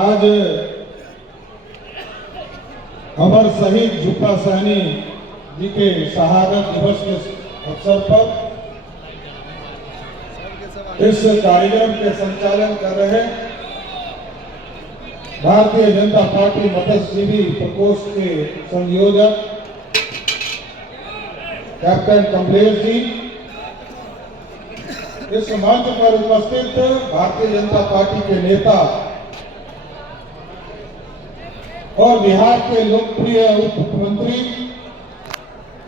आज अमर शहीद जुब्बा सहनी जी के शहादत दिवस के अवसर पर इस कार्यक्रम के संचालन कर रहे भारतीय जनता पार्टी मत्स्यजीवी प्रकोष्ठ के संयोजक कैप्टन कमलेश जी, इस मंच पर उपस्थित भारतीय जनता पार्टी के नेता और बिहार के लोकप्रिय उप मुख्यमंत्री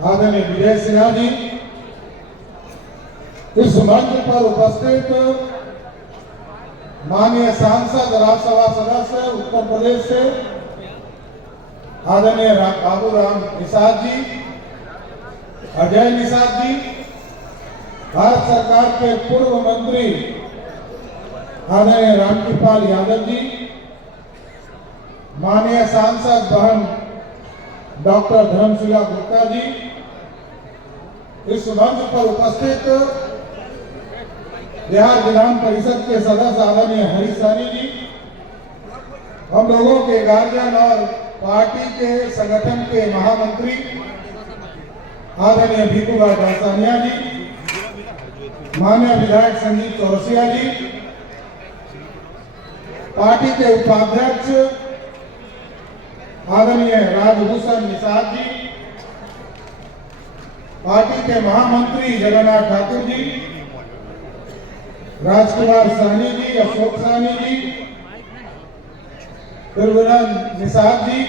आदरणीय विजय सिन्हा जी, इस मंच पर उपस्थित माननीय सांसद राज्यसभा सदस्य उत्तर प्रदेश से आदरणीय बाबूराम निषाद जी, अजय निषाद जी, भारत सरकार के पूर्व मंत्री आदरणीय रामकृपाल यादव जी, माननीय सांसद बहन डॉक्टर धर्मशिला गुप्ता जी, इस मंच पर उपस्थित बिहार विधान परिषद के सदस्य आदरणीय हरीश सहनी जी, हम लोगों के गार्जियन और पार्टी के संगठन के महामंत्री आदरणीय भीखू भाई दलसानिया जी, माननीय विधायक संजीव चौरसिया जी, पार्टी के उपाध्यक्ष आदरणीय राजभूषण निषाद जी, पार्टी के महामंत्री जगन्नाथ ठाकुर जी, राजकुमार सहनी जी, अशोक सहनी जी, त्रिभुवन निषाद जी,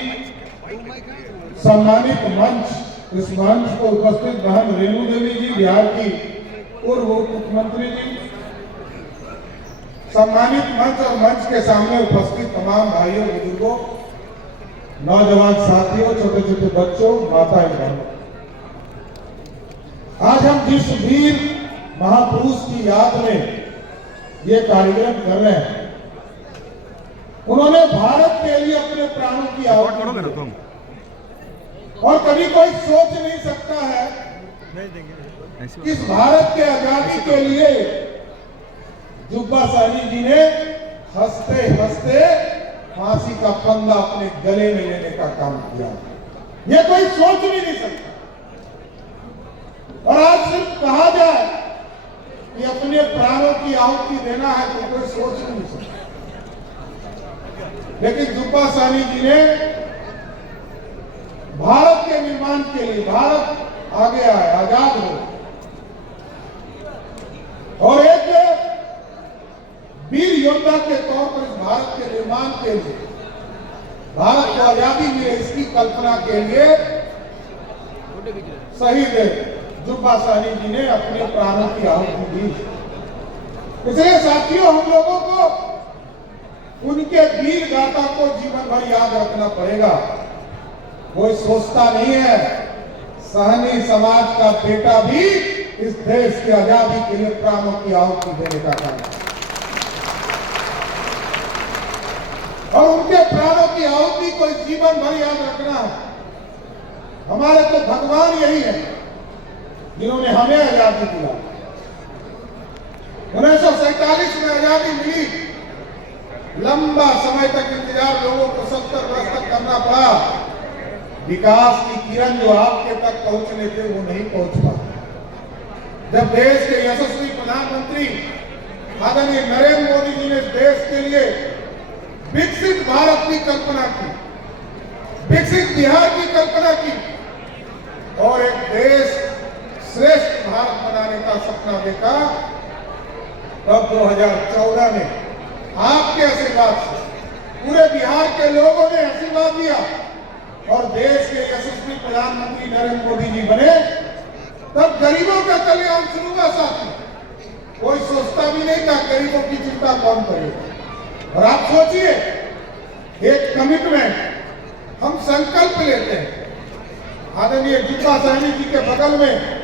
सम्मानित मंच, इस मंच पर उपस्थित बहन रेणु देवी जी, बिहार की पूर्व उप मुख्यमंत्री जी, सम्मानित मंच और मंच के सामने उपस्थित तमाम भाइयों बुजुर्गों, नौजवान साथियों, छोटे छोटे बच्चों, माताएं बहनों, आज हम जिस वीर महापुरुष की याद में ये कार्यक्रम कर रहे हैं, उन्होंने भारत के लिए अपने प्राणों की आहुति दी और कभी कोई सोच नहीं सकता है कि इस भारत के आजादी के लिए जुब्बा सहनी जी ने हंसते हंसते फांसी का फंदा अपने गले में लेने का काम किया। ये कोई सोच भी नहीं सकता। और आज सिर्फ कहा जाए कि अपने प्राणों की आहुति देना है तो कोई सोच नहीं सकता, लेकिन जुब्बा सहनी जी ने भारत के निर्माण के लिए, भारत आगे आए, आजाद हो, और एक वीर योद्धा के तौर पर इस भारत के निर्माण के लिए, भारत को आजादी मिले इसकी कल्पना के लिए शहीद जुब्बा सहनी जी ने अपने प्राणों की आहुति दी। इसलिए साथियों, हम लोगों को उनके वीर गाथा को जीवन भर याद रखना पड़ेगा। कोई सोचता नहीं है सहनी समाज का बेटा भी इस देश की आजादी के लिए प्राणों की आहुति देने का काम है, और उनके प्राणों की आहुति को जीवन भर याद रखना है। हमारे तो भगवान यही है जिन्होंने हमें आजादी दिला। 1947 में आजादी मिली, लंबा समय तक इंतजार लोगों को 70 वर्ष तक करना पड़ा। विकास की किरण जो आपके तक पहुंचने थे वो नहीं पहुंच पाए। जब देश के यशस्वी प्रधानमंत्री आदरणीय नरेंद्र मोदी जी ने देश के लिए विकसित भारत की कल्पना की, विकसित बिहार की कल्पना की और एक देश श्रेष्ठ भारत बनाने का सपना देखा, तब 2014 में आपके आशीर्वाद से पूरे बिहार के लोगों ने आशीर्वाद दिया और देश के यशस्वी प्रधानमंत्री नरेंद्र मोदी जी बने। तब गरीबों का कल्याण शुरू हुआ। साथी, कोई सोचता भी नहीं था गरीबों की चिंता कौन करेगा। और आप सोचिए, एक कमिटमेंट, हम संकल्प लेते हैं। आदरणीय जुब्बा सहनी जी के बगल में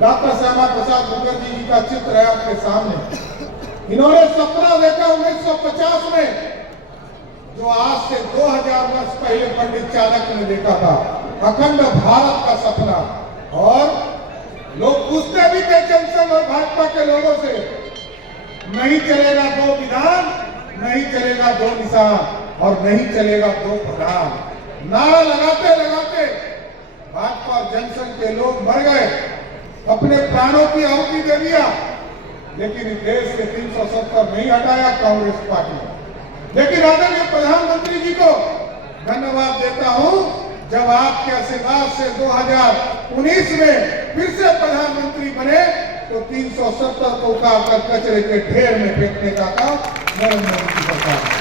डॉक्टर श्यामा प्रसाद मुखर्जी जी का चित्र है आपके सामने। इन्होंने सपना देखा 1950 में, जो आज से 2000 वर्ष पहले पंडित चाणक्य ने देखा था, अखंड भारत का सपना। और लोग पूछते भी थे जनसंघ और भाजपा के लोगों से, नहीं चलेगा दो विधान, नहीं चलेगा दो निशान और नहीं चलेगा दो प्रधान। नारा लगाते लगाते भाजपा और जनसंघ के लोग मर गए, अपने प्राणों की आहुति दे दिया, लेकिन इस देश से 370 नहीं हटाया कांग्रेस पार्टी। लेकिन आदरणीय प्रधानमंत्री जी को धन्यवाद देता हूं, जब आपके आशीर्वाद से 2019 में फिर से प्रधानमंत्री बने तो 370 को उठाकर कचरे के ढेर में फेंकने का काम नरेंद्र मोदी की सरकार